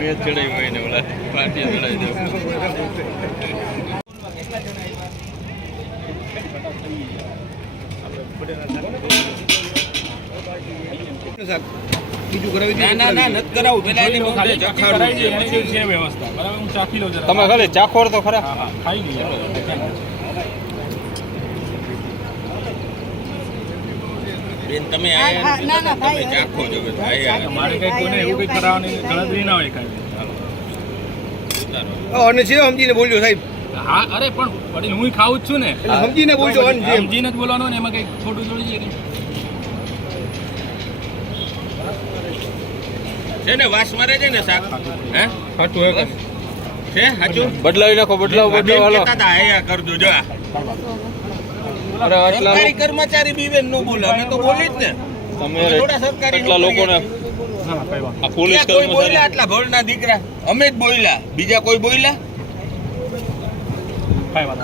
Match ચડાવી હોય ને ઓલા પાર્ટી ચડાવી દઉં બીજું કરાવી ના ના ના નથી કરાવું. પેલા એની ખાલી ચખાડું છે. વ્યવસ્થા. બરાબર હું ચાખી લઉં તમે ખાલી ચાખોર તો ખરા. ખાઈ લઈએ. બેન તમે આયા ના, ના, ભાઈ, ચાખો છો કે ભાઈ કારણ કે આ મારે કઈ કોઈને એવું કઈ કરાવવાની ગણતરી ના હોય કઈ. અને જે સમજીને બોલજો સાહેબ. હા અરે પણ વડીલ હું ખાવું જ છું ને. સમજીને બોલજો સમજીને જ બોલવાનું ને એમાં કઈ ખોટું થોડી છે છે ને વાસ મારે છે ને શાક? હે? ખાટું હે છે સાચું બદલાવી નાખો બદલાવ બદલાવ હાલો. આયા કરજો જો. સરકારી કર્મચારી બીવેન નો બોલે. અમે તો બોલી જ ને. તમે નોકરીએ. લોકોને આ પોલીસ કર્મચારી આટલા ભણના દીકરા. અમે જ બોલ્યા. બીજા કોઈ બોલ્યા? કાઈ વાત.